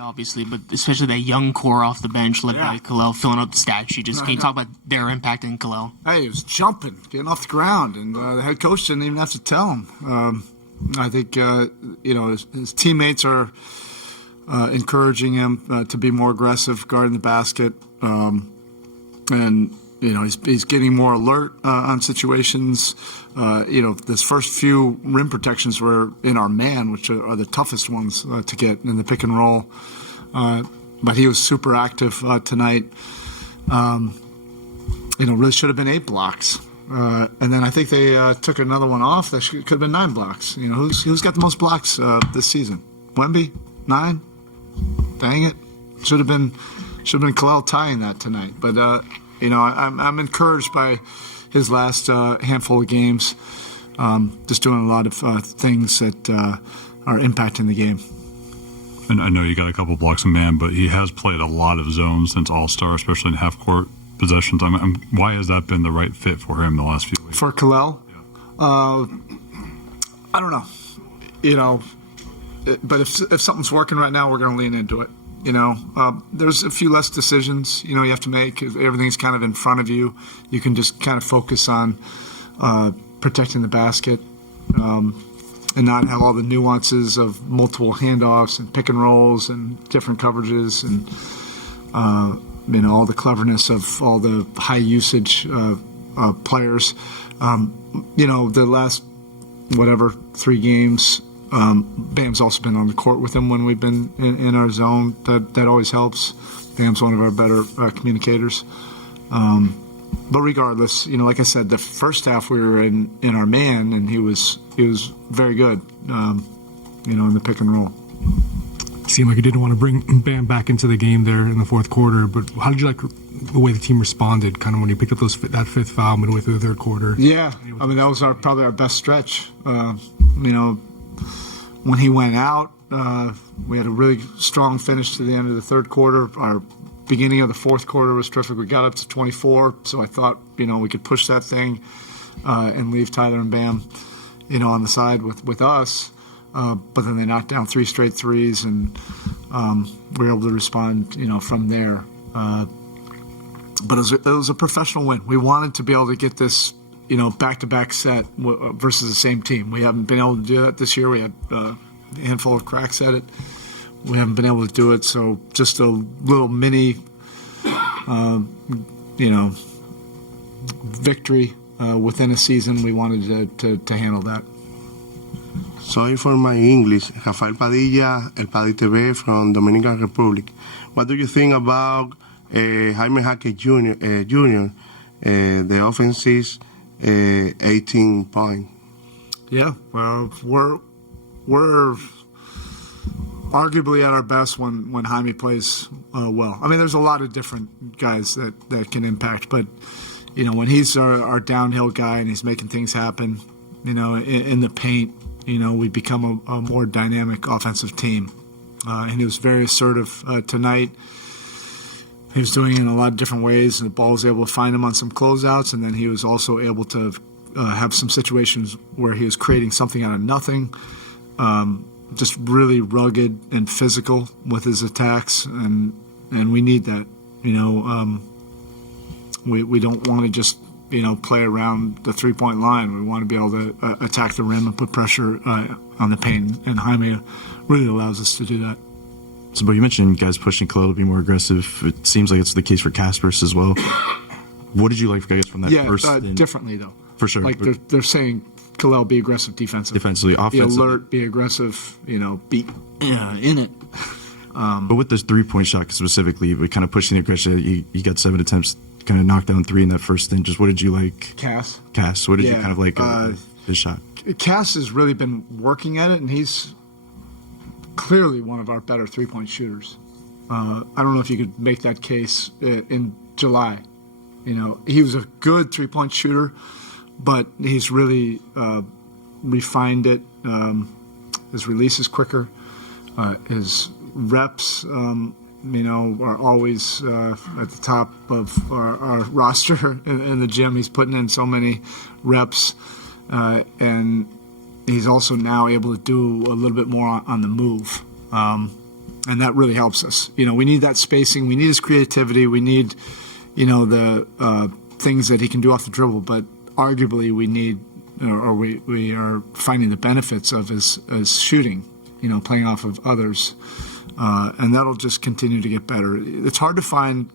Obviously, but especially that young core off the bench led by Kalel filling up the stat sheet. Can you talk about their impact in Kalel? Hey, he was jumping, getting off the ground, and the head coach didn't even have to tell him. I think his teammates are encouraging him to be more aggressive, guarding the basket, and he's getting more alert on situations. This first few rim protections were in our man, which are the toughest ones to get in the pick and roll. But he was super active tonight. Really should have been 8 blocks. And then I think they took another one off. That could have been 9 blocks. Who's got the most blocks this season? Wemby? 9? Dang it! Should have been Kalel tying that tonight. But I'm encouraged by his last handful of games. Just doing a lot of things that are impacting the game. And I know you got a couple blocks in man, but he has played a lot of zones since All-Star, especially in half-court possessions. Why has that been the right fit for him the last few weeks? For Kalel? Yeah. I don't know. But if something's working right now, we're going to lean into it. There's a few less decisions, you have to make. Everything's kind of in front of you. You can just kind of focus on protecting the basket and not have all the nuances of multiple handoffs and pick and rolls and different coverages and, all the cleverness of all the high usage players. The last, 3 games, Bam's also been on the court with him when we've been in our zone. That always helps. Bam's one of our better communicators. But regardless, like I said, the first half we were in our man, and he was very good, in the pick and roll. It seemed like you didn't want to bring Bam back into the game there in the fourth quarter, but how did you like the way the team responded, kind of when you picked up that 5th foul midway through the third quarter? Yeah, that was probably our best stretch. When he went out, we had a really strong finish to the end of the third quarter. Our beginning of the fourth quarter was terrific. We got up to 24, so I thought, we could push that thing and leave Tyler and Bam, on the side with us. But then they knocked down 3 straight threes, and we were able to respond, from there. But it was a professional win. We wanted to be able to get this back-to-back set versus the same team. We haven't been able to do that this year. We had a handful of cracks at it. We haven't been able to do it, so just a little mini, victory within a season. We wanted to handle that. Sorry for my English. Rafael Padilla, El Paddy TV from Dominican Republic. What do you think about Jaime Jaquez Jr., the offense's 18 point? Yeah, well, we're arguably at our best when Jaime plays well. There's a lot of different guys that can impact, but when he's our downhill guy and he's making things happen, in the paint, we become a more dynamic offensive team. And he was very assertive tonight. He was doing it in a lot of different ways, and the ball was able to find him on some closeouts, and then he was also able to have some situations where he was creating something out of nothing. Just really rugged and physical with his attacks, and we need that. We don't want to just play around the 3-point line. We want to be able to attack the rim and put pressure on the paint, and Jaime really allows us to do that. So, but you mentioned guys pushing Kalel to be more aggressive. It seems like it's the case for Kaspers as well. What did you like, I guess, from that first? Yeah, differently though. For sure. Like they're saying, Kalel, be aggressive defensively, offensively, be alert, be aggressive. Be in it. But with this 3-point shot specifically, but kind of pushing the aggression, you got 7 attempts, kind of knocked down 3 in that first thing. Just what did you like? Cass. What did you kind of like his shot? Cass has really been working at it, and he's clearly one of our better 3-point shooters. I don't know if you could make that case in July. He was a good 3-point shooter, but he's really refined it. His release is quicker. His reps, are always at the top of our roster in the gym. He's putting in so many reps, and he's also now able to do a little bit more on the move. And that really helps us. We need that spacing. We need his creativity. We need, the things that he can do off the dribble. But arguably, we need, or we are finding the benefits of his shooting. Playing off of others, and that'll just continue to get better. It's hard to find,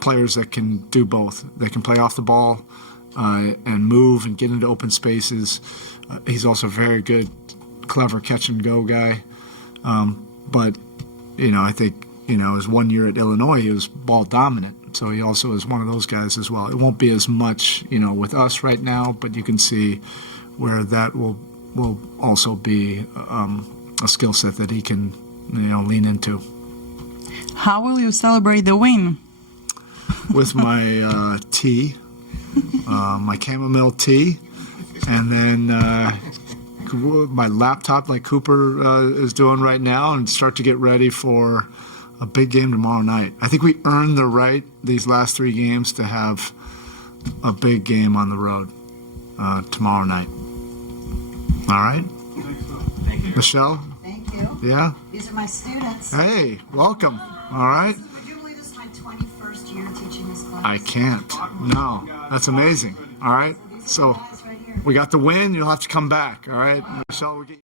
players that can do both. They can play off the ball and move and get into open spaces. He's also a very good, clever catch and go guy. But I think his 1 year at Illinois, he was ball dominant. So he also is one of those guys as well. It won't be as much, with us right now, but you can see where that will also be a skill set that he can, lean into. How will you celebrate the win? With my tea, my chamomile tea, and then my laptop like Cooper is doing right now, and start to get ready for a big game tomorrow night. I think we earned the right these last 3 games to have a big game on the road tomorrow night. All right? Thank you. Michelle? Thank you. Yeah? These are my students. Hey, welcome. All right? Would you believe this is my 21st year teaching this class? I can't. No. That's amazing. All right? So Guys right here. we got the win. You'll have to come back. All right? Michelle, we'll get